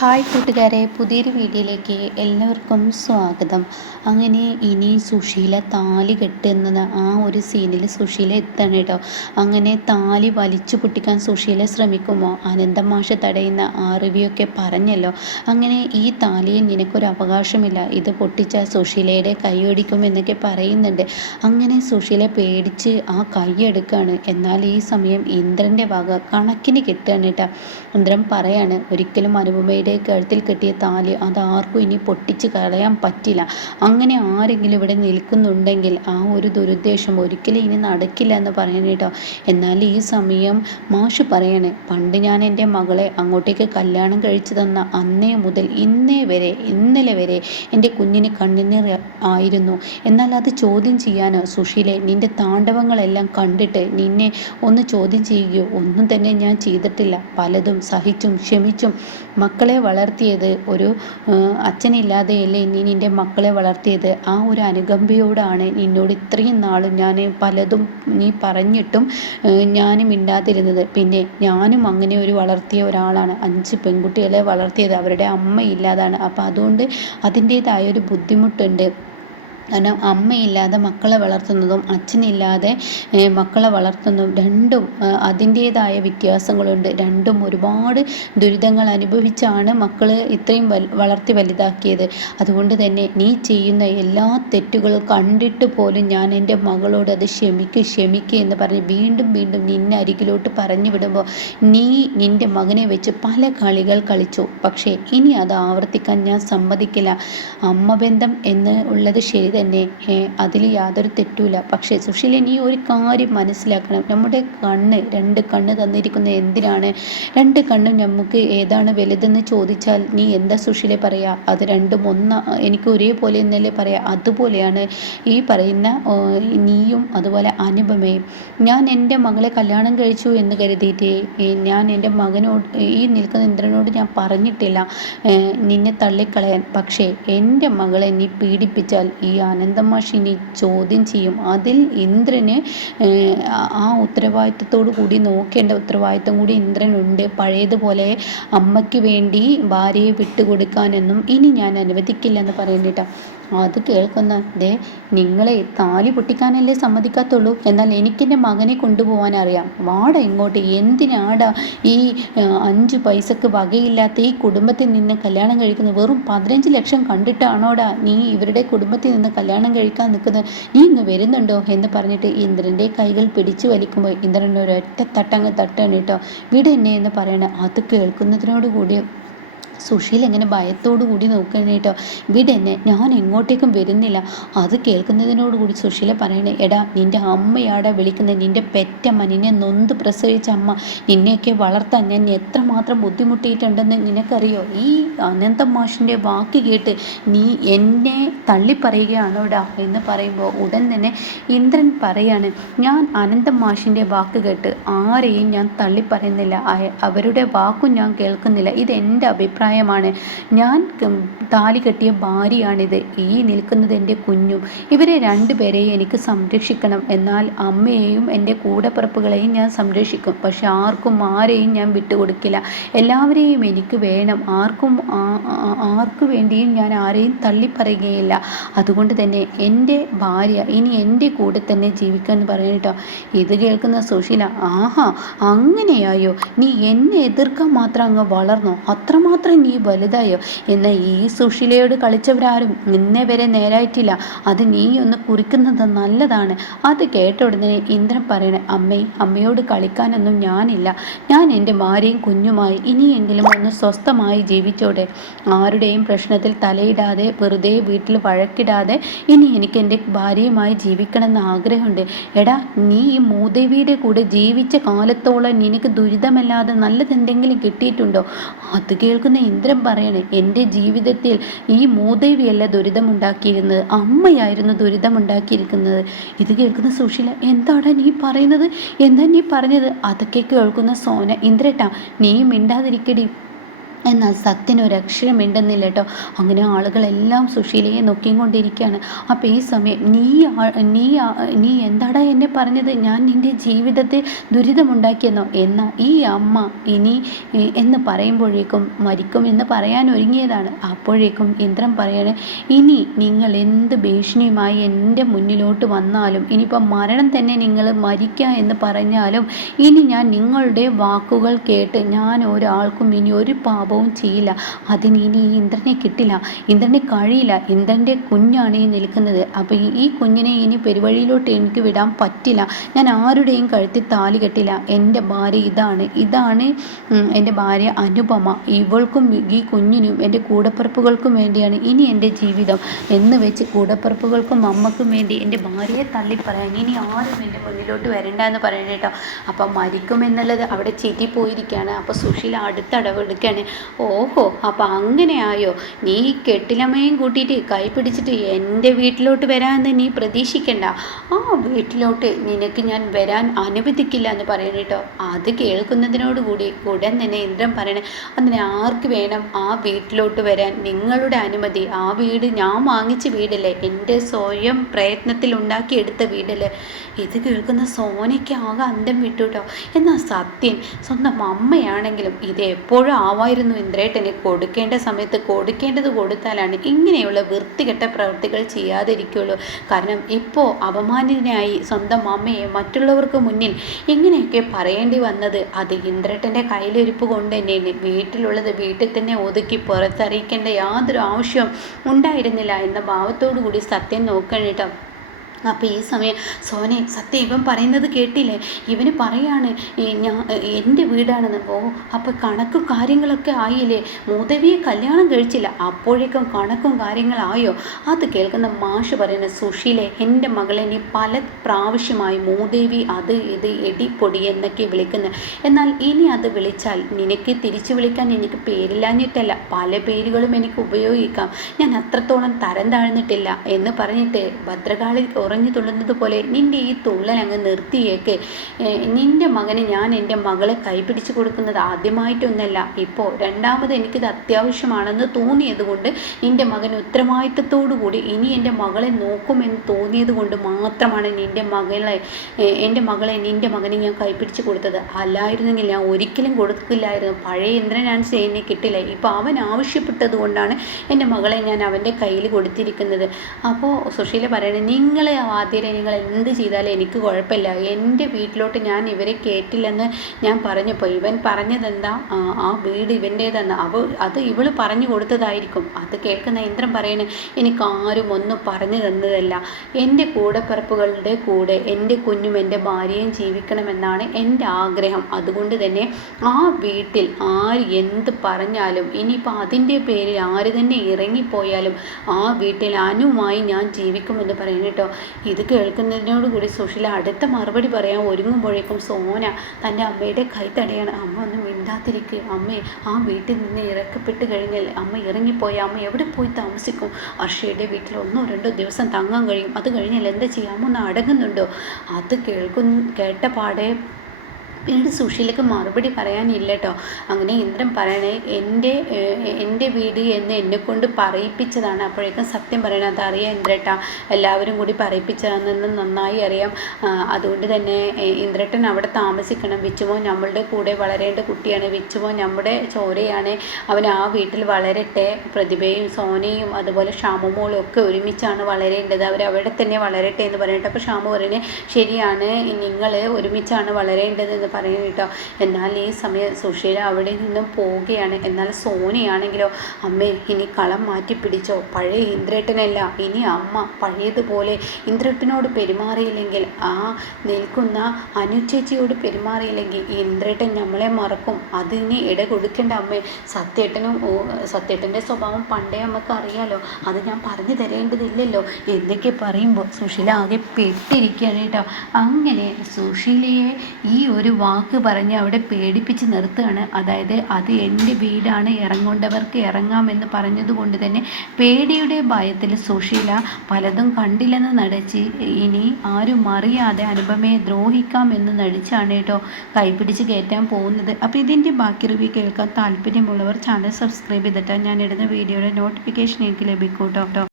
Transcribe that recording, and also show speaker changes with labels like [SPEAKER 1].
[SPEAKER 1] Hi കൂട്ടുകാരെ പുതിയൊരു വീഡിയോയിലേക്ക് എല്ലാവർക്കും സ്വാഗതം. അങ്ങനെ ഇനി സുശീല താലി കെട്ടുന്നത് ആ ഒരു സീനിൽ സുശീല എത്തണം കേട്ടോ അങ്ങനെ താലി വലിച്ചു പൊട്ടിക്കാൻ സുശീല ശ്രമിക്കുമോ? അനന്തമാഷ തടയുന്ന ആ റിവ്യൂ ഒക്കെ പറഞ്ഞല്ലോ. അങ്ങനെ ഈ താലിയിൽ നിനക്കൊരു അവകാശമില്ല. ഇത് പൊട്ടിച്ച സുശീലയുടെ കൈയൊടിക്കും എന്നൊക്കെ പറയുന്നുണ്ട്. അങ്ങനെ സുശീല പേടിച്ച് ആ കൈ എടുക്കുകയാണ് എന്നാൽ ഈ സമയം ഇന്ദ്രന്റെ വക കണക്കിന് കിട്ടുകയാണ് കേട്ടോ ഇന്ദ്രൻ പറയാണ് ഒരിക്കലും അനുപമയുടെ എന്റെ കഴുത്തിൽ കെട്ടിയ താലി അത് ആർക്കും ഇനി പൊട്ടിച്ച് കളയാൻ പറ്റില്ല. അങ്ങനെ ആരെങ്കിലും ഇവിടെ നിൽക്കുന്നുണ്ടെങ്കിൽ ആ ഒരു ദുരുദ്ദേശം ഒരിക്കലും ഇനി നടക്കില്ല എന്ന് പറയണം കേട്ടോ. എന്നാൽ ഈ സമയം മാഷ് പറയണേ പണ്ട് ഞാൻ എന്റെ മകളെ അങ്ങോട്ടേക്ക് കല്യാണം കഴിച്ചു തന്ന അന്നേ മുതൽ ഇന്നേ വരെ ഇന്നലെ വരെ എന്റെ കുഞ്ഞിന് കണ്ണിനീർ ആയിരുന്നു. എന്നാൽ അത് ചോദ്യം ചെയ്യാനോ സുഷീലെ നിന്റെ താണ്ഡവങ്ങളെല്ലാം കണ്ടിട്ട് നിന്നെ ഒന്ന് ചോദ്യം ചെയ്യുകയോ ഒന്നും തന്നെ ഞാൻ ചെയ്തിട്ടില്ല. പലതും സഹിച്ചും ക്ഷമിച്ചും. മക്കളെ വളർത്തിയത് ഒരു അച്ഛനില്ലാതെയല്ലേ നീ നിന്റെ മക്കളെ വളർത്തിയത്? ആ ഒരു അനുകമ്പയോടാണ് നിന്നോട് ഇത്രയും നാളും ഞാൻ പലതും നീ പറഞ്ഞിട്ടും ഞാനും മിണ്ടാതിരുന്നത്. പിന്നെ ഞാനും അങ്ങനെ ഒരു വളർത്തിയ ഒരാളാണ്. അഞ്ച് പെൺകുട്ടികളെ വളർത്തിയത് അവരുടെ അമ്മ ഇല്ലാതാണ് അപ്പോൾ അതുകൊണ്ട് അതിന്റേതായ ഒരു ബുദ്ധിമുട്ടുണ്ട്. കാരണം അമ്മയില്ലാതെ മക്കളെ വളർത്തുന്നതും അച്ഛനില്ലാതെ മക്കളെ വളർത്തുന്നതും രണ്ടും അതിന്റേതായ വ്യത്യാസങ്ങളുണ്ട്. രണ്ടും ഒരുപാട് ദുരിതങ്ങൾ അനുഭവിച്ചാണ് മക്കൾ ഇത്രയും വളർത്തി വലുതാക്കിയത്. അതുകൊണ്ട് തന്നെ നീ ചെയ്യുന്ന എല്ലാ തെറ്റുകളും കണ്ടിട്ട് പോലും ഞാൻ എന്റെ മകളോട് അത് ക്ഷമിക്ക് ക്ഷമിക്കുക എന്ന് പറഞ്ഞ് വീണ്ടും വീണ്ടും നിന്നെ അരികിലോട്ട് പറഞ്ഞു വിടുമ്പോൾ നീ നിന്റെ മകനെ വെച്ച് പല കളികൾ കളിച്ചു. പക്ഷേ ഇനി അത് ആവർത്തിക്കാൻ ഞാൻ സമ്മതിക്കില്ല. അമ്മ ബന്ധം എന്ന് ഉള്ളത് ശരി തന്നെ അതിൽ യാതൊരു തെറ്റുമില്ല. പക്ഷേ സുശീല നീ ഒരു കാര്യം മനസ്സിലാക്കണം. നമ്മുടെ കണ്ണ് രണ്ട് കണ്ണ് തന്നിരിക്കുന്ന എന്തിനാണ്? രണ്ട് കണ്ണും നമുക്ക് ഏതാണ് വലുതെന്ന് ചോദിച്ചാൽ നീ എന്താ സുശീല പറയുക അത് രണ്ടും ഒന്ന എനിക്ക് ഒരേപോലെ എന്നല്ലേ പറയാം? അതുപോലെയാണ് ഈ പറയുന്ന നീയും അതുപോലെ അനുപമയും. ഞാൻ എന്റെ മകളെ കല്യാണം കഴിച്ചു എന്ന് കരുതിയിട്ട് ഞാൻ എന്റെ മകനോട് ഈ നിൽക്കുന്ന ഇന്ദ്രനോട് ഞാൻ പറഞ്ഞിട്ടില്ല നിന്നെ തള്ളിക്കളയാൻ. പക്ഷേ എന്റെ മകളെ നീ പീഡിപ്പിച്ചാൽ ഈ അനന്തമാഷിനി ചോദ്യം ചെയ്യും. അതിൽ ഇന്ദ്രന് ആ ഉത്തരവാദിത്തത്തോടു കൂടി നോക്കേണ്ട ഉത്തരവാദിത്തം കൂടി ഇന്ദ്രനുണ്ട്. പഴയതുപോലെ അമ്മയ്ക്ക് വേണ്ടി ഭാര്യയെ വിട്ടുകൊടുക്കാനൊന്നും ഇനി ഞാൻ അനുവദിക്കില്ലെന്ന് പറയുന്നിട്ടാ അത് കേൾക്കുന്ന ദേ നിങ്ങളെ താലി പൊട്ടിക്കാനല്ലേ സമ്മതിക്കാത്തുള്ളൂ. എന്നാൽ എനിക്കെന്റെ മകനെ കൊണ്ടുപോകാൻ അറിയാം. വാട ഇങ്ങോട്ട്. എന്തിനാടാ ഈ അഞ്ച് പൈസക്ക് വകയില്ലാത്ത ഈ കുടുംബത്തിൽ നിന്ന് കല്യാണം കഴിക്കുന്നത്? വെറും പതിനഞ്ച് ലക്ഷം കണ്ടിട്ടാണോടാ നീ ഇവരുടെ കുടുംബത്തിൽ നിന്ന് കല്യാണം കഴിക്കാൻ നിൽക്കുന്നത്? നീ ഇങ്ങ് വരുന്നുണ്ടോ എന്ന് പറഞ്ഞിട്ട് ഇന്ദ്രന്റെ കൈകൾ പിടിച്ചു വലിക്കുമ്പോൾ ഇന്ദ്രൻ ഒരൊറ്റ തട്ടങ്ങ് തട്ടാണ് കേട്ടോ. വിട് എന്നെ എന്ന് പറയണ. അത് കേൾക്കുന്നതിനോട് കൂടി സുശീൽ എങ്ങനെ ഭയത്തോടു കൂടി നോക്കണേ കേട്ടോ. വിടെന്നെ ഞാൻ എങ്ങോട്ടേക്കും വരുന്നില്ല. അത് കേൾക്കുന്നതിനോടുകൂടി സുശീല പറയണേ എടാ നിന്റെ അമ്മയാടാ വിളിക്കുന്നത് നിന്റെ പെറ്റമ്മ നിന്നെ നൊന്ത് പ്രസവിച്ച അമ്മ നിന്നെയൊക്കെ വളർത്താൻ ഞാൻ എത്രമാത്രം ബുദ്ധിമുട്ടിയിട്ടുണ്ടെന്ന് നിനക്കറിയോ? ഈ അനന്ത മാഷിന്റെ വാക്ക് കേട്ട് നീ എന്നെ തള്ളിപ്പറയുകയാണോടാ? എന്ന് പറയുമ്പോൾ ഉടൻ തന്നെ ഇന്ദ്രൻ പറയാണ് ഞാൻ അനന്ത മാഷിന്റെ വാക്ക് കേട്ട് ആരെയും ഞാൻ തള്ളിപ്പറയുന്നില്ല. അവരുടെ വാക്കും ഞാൻ കേൾക്കുന്നില്ല. ഇതെന്റെ അഭിപ്രായം. അഭിപ്രായമാണ് ഞാൻ താലി കെട്ടിയ ഭാര്യയാണിത്. ഈ നിൽക്കുന്നത് എന്റെ കുഞ്ഞും. ഇവരെ രണ്ടുപേരെയും എനിക്ക് സംരക്ഷിക്കണം. എന്നാൽ അമ്മയെയും എന്റെ കൂടപ്പിറപ്പുകളെയും ഞാൻ സംരക്ഷിക്കും. പക്ഷെ ആർക്കും ആരെയും ഞാൻ വിട്ടുകൊടുക്കില്ല. എല്ലാവരെയും എനിക്ക് വേണം. ആർക്കും ആർക്കു വേണ്ടിയും ഞാൻ ആരെയും തള്ളിപ്പറയുകയില്ല. അതുകൊണ്ട് തന്നെ എന്റെ ഭാര്യ ഇനി എന്റെ കൂടെ തന്നെ ജീവിക്കാമെന്ന് കേട്ടോ. ഇത് കേൾക്കുന്ന സുശീല ആഹാ അങ്ങനെയായോ? നീ എന്നെ എതിർക്കാൻ മാത്രം അങ്ങ് വളർന്നോ? അത്രമാത്രം നീ വലുതായോ? എന്ന ഈ സുഷിലയോട് കളിച്ചവരാരും ഇന്നേ വരെ നേരായിട്ടില്ല. അത് നീ ഒന്ന് കുറിക്കുന്നത് നല്ലതാണ്. അത് കേട്ട ഉടനെ ഇന്ദ്രൻ പറയണേ അമ്മേ അമ്മയോട് കളിക്കാനൊന്നും ഞാനില്ല. ഞാൻ എന്റെ ഭാര്യയും കുഞ്ഞുമായി ഇനിയെങ്കിലും ഒന്ന് സ്വസ്ഥമായി ജീവിച്ചോടെ ആരുടെയും പ്രശ്നത്തിൽ തലയിടാതെ വെറുതെ വീട്ടിൽ വഴക്കിടാതെ ഇനി എനിക്ക് എന്റെ ഭാര്യയുമായി ജീവിക്കണമെന്ന് ആഗ്രഹമുണ്ട്. എടാ നീ ഈ മൂദേവിയുടെ കൂടെ ജീവിച്ച കാലത്തോളം നിനക്ക് ദുരിതമല്ലാതെ നല്ലതെന്തെങ്കിലും കിട്ടിയിട്ടുണ്ടോ? അത് കേൾക്കുന്ന ഇന്ദ്രൻ പറയണേ എന്റെ ജീവിതത്തിൽ ഈ മൂദേവിയല്ല ദുരിതമുണ്ടാക്കിയിരുന്നത് അമ്മയായിരുന്നു ദുരിതമുണ്ടാക്കിയിരിക്കുന്നത്. ഇത് കേൾക്കുന്ന സുശീല എന്താണ് നീ പറയുന്നത്? എന്താ നീ പറഞ്ഞത്? അതൊക്കെ കേൾക്കുന്ന സോന ഇന്ദ്രേട്ടാ നീ മിണ്ടാതിരിക്കടി എന്നാൽ സത്യന് ഒരു അക്ഷരം മിണ്ടുന്നില്ല കേട്ടോ. അങ്ങനെ ആളുകളെല്ലാം സുശീലയെ നോക്കിക്കൊണ്ടിരിക്കുകയാണ്. അപ്പോൾ ഈ സമയം നീ നീ നീ എന്താടാ എന്നെ പറഞ്ഞത്? ഞാൻ നിന്റെ ജീവിതത്തിൽ ദുരിതമുണ്ടാക്കിയെന്നോ? എന്നാൽ ഈ അമ്മ ഇനി എന്ന് പറയുമ്പോഴേക്കും മരിക്കും എന്ന് പറയാൻ ഒരുങ്ങിയതാണ്. അപ്പോഴേക്കും ഇന്ദ്രൻ പറയാണ് ഇനി നിങ്ങൾ എന്ത് ഭീഷണിയുമായി എന്റെ മുന്നിലോട്ട് വന്നാലും ഇനിയിപ്പോൾ മരണം തന്നെ നിങ്ങൾ മരിക്കുക എന്ന് പറഞ്ഞാലും ഇനി ഞാൻ നിങ്ങളുടെ വാക്കുകൾ കേട്ട് ഞാൻ ഒരാൾക്കും ഇനി ഒരു പാപവും ചെയ്യില്ല. അതിന് ഇനി ഇന്ദ്രനെ കിട്ടില്ല. ഇന്ദ്രനെ കഴിയില്ല. ഇന്ദ്രന്റെ കുഞ്ഞാണ് ഈ നിൽക്കുന്നത്. അപ്പോൾ ഈ- കുഞ്ഞിനെ ഇനി പെരുവഴിയിലോട്ട് എനിക്ക് വിടാൻ പറ്റില്ല. ഞാൻ ആരുടെയും കഴുത്തിൽ താലി കെട്ടില്ല. എന്റെ ഭാര്യ ഇതാണ്. ഇതാണ് എന്റെ ഭാര്യ അനുപമ. ഇവൾക്കും ഈ കുഞ്ഞിനും എന്റെ കൂടപ്പിറപ്പുകൾക്കും വേണ്ടിയാണ് ഇനി എന്റെ ജീവിതം എന്ന് വെച്ച് കൂടപ്പിറപ്പുകൾക്കും അമ്മക്കും വേണ്ടി എന്റെ ഭാര്യയെ തള്ളി പറയാൻ ഇനി ആരും എന്റെ മുന്നിലോട്ട് വരണ്ട എന്ന് പറയണേട്ടോ അപ്പം മരിക്കുമെന്നുള്ളത് അവിടെ ചിരി പോയിരിക്കുകയാണ് അപ്പോൾ സുശീല അടുത്തടവെടുക്കുകയാണ് ഓഹോ അപ്പം അങ്ങനെയായോ? നീ കെട്ടിലമ്മയും കൂട്ടിയിട്ട് കൈ പിടിച്ചിട്ട് എന്റെ വീട്ടിലോട്ട് വരാമെന്ന് നീ പ്രതീക്ഷിക്കണ്ട. ആ വീട്ടിലോട്ട് നിനക്ക് ഞാൻ വരാൻ അനുവദിക്കില്ല എന്ന് പറയണ കേട്ടോ. അത് കേൾക്കുന്നതിനോടുകൂടി ഉടൻ തന്നെ ഇന്ദ്രൻ പറയണേ അതിന് ആർക്ക് വേണം ആ വീട്ടിലോട്ട് വരാൻ? നിങ്ങളുടെ അനുമതി. ആ വീട് ഞാൻ വാങ്ങിച്ച വീടല്ലേ? എന്റെ സ്വയം പ്രയത്നത്തിൽ ഉണ്ടാക്കിയെടുത്ത വീടല്ലേ? ഇത് കേൾക്കുന്ന സോനയ്ക്ക് ആകെ അന്തം വിട്ടു കേട്ടോ. എന്നാൽ സത്യൻ സ്വന്തം അമ്മയാണെങ്കിലും ഇത് എപ്പോഴും ആവായിരുന്നു. ഇന്ദ്രേട്ടന് കൊടുക്കേണ്ട സമയത്ത് കൊടുക്കേണ്ടത് കൊടുത്താലാണ് ഇങ്ങനെയുള്ള വൃത്തികെട്ട പ്രവൃത്തികൾ ചെയ്യാതിരിക്കുള്ളൂ. കാരണം ഇപ്പോൾ അപമാനിതനായി സ്വന്തം അമ്മയെ മറ്റുള്ളവർക്ക് മുന്നിൽ ഇങ്ങനെയൊക്കെ പറയേണ്ടി വന്നത് അത് ഇന്ദ്രേട്ടന്റെ കയ്യിലിരിപ്പ് കൊണ്ട് തന്നെയാണ്. വീട്ടിലുള്ളത് വീട്ടിൽ തന്നെ ഒതുക്കി പുറത്തറിയിക്കേണ്ട യാതൊരു ആവശ്യവും ഉണ്ടായിരുന്നില്ല എന്ന ഭാവത്തോടു കൂടി സത്യം നോക്കണം കേട്ടോ. അപ്പോൾ ഈ സമയം സോനെ സത്യം ഇവൻ പറയുന്നത് കേട്ടില്ലേ? ഇവന് പറയാണ് ഞാൻ എന്റെ വീടാണെന്ന്. ഓ അപ്പോൾ കണക്കും കാര്യങ്ങളൊക്കെ ആയില്ലേ? മൂതവിയെ കല്യാണം കഴിച്ചില്ല. അപ്പോഴേക്കും കണക്കും കാര്യങ്ങളായോ? അത് കേൾക്കുന്ന മാഷ് പറയുന്ന സുഷീലെ എന്റെ മകളെ നീ പല പ്രാവശ്യമായി മൂദേവി അത് ഇത് എടിപ്പൊടി എന്നൊക്കെ വിളിക്കുന്നത് എന്നാൽ ഇനി അത് വിളിച്ചാൽ നിനക്ക് തിരിച്ചു വിളിക്കാൻ എനിക്ക് പേരില്ലാഞ്ഞിട്ടല്ല. പല പേരുകളും എനിക്ക് ഉപയോഗിക്കാം. ഞാൻ അത്രത്തോളം തരം താഴ്ന്നിട്ടില്ല എന്ന് പറഞ്ഞിട്ട് ഭദ്രകാളി ഉറഞ്ഞു തുള്ളുന്നത് പോലെ നിന്റെ ഈ തുള്ളൽ അങ്ങ് നിർത്തിയേക്ക്. നിന്റെ മകന് ഞാൻ എന്റെ മകളെ കൈപിടിച്ച് കൊടുക്കുന്നത് ആദ്യമായിട്ടൊന്നല്ല. ഇപ്പോൾ രണ്ടാമത് എനിക്കിത് അത്യാവശ്യമാണെന്ന് തോന്നിയതുകൊണ്ട് നിന്റെ മകൻ ഉത്തരവാദിത്തത്തോടു കൂടി ഇനി എന്റെ മകളെ നോക്കുമെന്ന് തോന്നിയത് കൊണ്ട് മാത്രമാണ് നിന്റെ മകളെ എന്റെ മകളെ നിന്റെ മകനെ ഞാൻ കൈപിടിച്ച് കൊടുത്തത്. അല്ലായിരുന്നെങ്കിൽ ഞാൻ ഒരിക്കലും കൊടുക്കില്ലായിരുന്നു പഴയ ഇന്ദ്രനാണ് എന്നെ കിട്ടില്ല. ഇപ്പോൾ അവൻ ആവശ്യപ്പെട്ടത് കൊണ്ടാണ് എന്റെ മകളെ ഞാൻ അവന്റെ കയ്യിൽ കൊടുത്തിരിക്കുന്നത്. അപ്പോൾ സുശീല പറയണേ നിങ്ങളെ ആദ്യം നിങ്ങൾ എന്ത് ചെയ്താലും എനിക്ക് കുഴപ്പമില്ല. എന്റെ വീട്ടിലോട്ട് ഞാൻ ഇവരെ കേട്ടില്ലെന്ന് ഞാൻ പറഞ്ഞപ്പോൾ ഇവൻ പറഞ്ഞതെന്താ? ആ വീട് ഇവന്റേതെന്ന്. അവ അത് ഇവൾ പറഞ്ഞു കൊടുത്തതായിരിക്കും. അത് കേൾക്കുന്ന ഇന്ദ്രൻ പറയണേ എനിക്ക് ആരും ഒന്നും പറഞ്ഞു തന്നതല്ല. എന്റെ കൂടപ്പിറപ്പുകളുടെ കൂടെ എന്റെ കുഞ്ഞും എന്റെ ഭാര്യയും ജീവിക്കണമെന്നാണ് എന്റെ ആഗ്രഹം. അതുകൊണ്ട് തന്നെ ആ വീട്ടിൽ ആര് എന്ത് പറഞ്ഞാലും ഇനിയിപ്പോൾ അതിന്റെ പേരിൽ ആര് തന്നെ ഇറങ്ങിപ്പോയാലും ആ വീട്ടിൽ അനുമായി ഞാൻ ജീവിക്കുമെന്ന് പറയുന്നു കേട്ടോ. ഇത് കേൾക്കുന്നതിനോട് കൂടി സുശീല അടുത്ത മറുപടി പറയാൻ ഒരുങ്ങുമ്പോഴേക്കും സോന തന്റെ അമ്മയുടെ കൈ തടയാണ്. അമ്മ ഒന്ന് മിണ്ടാതിരിക്കുക അമ്മേ ആ വീട്ടിൽ നിന്ന് ഇറക്കപ്പെട്ട് കഴിഞ്ഞാൽ അമ്മ ഇറങ്ങിപ്പോയ. അമ്മ എവിടെ പോയി താമസിക്കും? അർഷയുടെ വീട്ടിൽ ഒന്നോ രണ്ടോ ദിവസം തങ്ങാൻ കഴിയും. അത് കഴിഞ്ഞാൽ എന്താ ചെയ്യാമോ ഒന്ന് അടങ്ങുന്നുണ്ടോ? അത് കേൾക്കുന്ന കേട്ട പാടെ പിന്നീട് സുശീലക്ക് മറുപടി പറയാനില്ല കേട്ടോ അങ്ങനെ ഇന്ദ്രൻ പറയണേ എന്റെ എന്റെ വീട് എന്ന് എന്നെ കൊണ്ട് പറയിപ്പിച്ചതാണ്. അപ്പോഴേക്കും സത്യം പറയണത് അതറിയാം ഇന്ദ്രേട്ട എല്ലാവരും കൂടി പറയിപ്പിച്ചതാണെന്ന് നന്നായി അറിയാം. അതുകൊണ്ട് തന്നെ ഇന്ദ്രട്ടൻ അവിടെ താമസിക്കണം. വിച്ചുമോ നമ്മളുടെ കൂടെ വളരേണ്ട കുട്ടിയാണ്. വിച്ചുമോ നമ്മുടെ ചോരയാണ്. അവൻ ആ വീട്ടിൽ വളരട്ടെ. പ്രതിഭയും സോനയും അതുപോലെ ഷാമുമോളും ഒക്കെ ഒരുമിച്ചാണ് വളരേണ്ടത്. അവർ അവിടെ തന്നെ വളരട്ടെ എന്ന് പറഞ്ഞിട്ട് അപ്പോൾ ഷാമു പറയുന്നത് ശരിയാണ്. നിങ്ങൾ ഒരുമിച്ചാണ് വളരേണ്ടത്. എന്ന് പറയുന്നത് കേട്ടോ എന്നാൽ ഈ സമയം സുശീല അവിടെ നിന്നും പോവുകയാണ്. എന്നാൽ സോനിയാണെങ്കിലോ അമ്മേ ഇനി കളം മാറ്റി പിടിച്ചോ. പഴയ ഇന്ദ്രേട്ടനല്ല ഇനി അമ്മ പഴയതുപോലെ ഇന്ദ്രേട്ടനോട് പെരുമാറിയില്ലെങ്കിൽ ആ നിൽക്കുന്ന അനുചേച്ചിയോട് പെരുമാറിയില്ലെങ്കിൽ ഇന്ദ്രേട്ടൻ നമ്മളെ മറക്കും. അതിന് ഇട കൊടുക്കേണ്ട അമ്മേ. സത്യേട്ടനും സത്യേട്ടന്റെ സ്വഭാവം പണ്ടേ നമുക്ക് അറിയാലോ. അത് ഞാൻ പറഞ്ഞു തരേണ്ടതില്ലല്ലോ. എന്തൊക്കെ പറയുമ്പോൾ സുശീല ആകെ പെട്ടിരിക്കുകയാണ് കേട്ടോ. അങ്ങനെ സുശീലയെ ഈ ഒരു വാക്ക് പറഞ്ഞ് അവിടെ പേടിപ്പിച്ച് നിർത്തുകയാണ്. അതായത് അത് എന്റെ വീടാണ് ഇറങ്ങേണ്ടവർക്ക് ഇറങ്ങാമെന്ന് പറഞ്ഞതുകൊണ്ട് തന്നെ പേടിയുടെ ഭയത്തിൽ സുശീല പലതും കണ്ടില്ലെന്ന് നടിച്ച് ഇനി ആരും അറിയാതെ അനുപമയെ ദ്രോഹിക്കാമെന്ന് നടിച്ചാണ് കേട്ടോ കൈപിടിച്ച് കയറ്റാൻ പോകുന്നത്. അപ്പോൾ ഇതിന്റെ ബാക്കി റിവ്യൂ കേൾക്കാൻ താല്പര്യമുള്ളവർ ചാനൽ സബ്സ്ക്രൈബ് ചെയ്തിട്ടാണ് ഞാൻ ഇടുന്ന വീഡിയോയുടെ നോട്ടിഫിക്കേഷൻ എനിക്ക് ലഭിക്കും കേട്ടോ.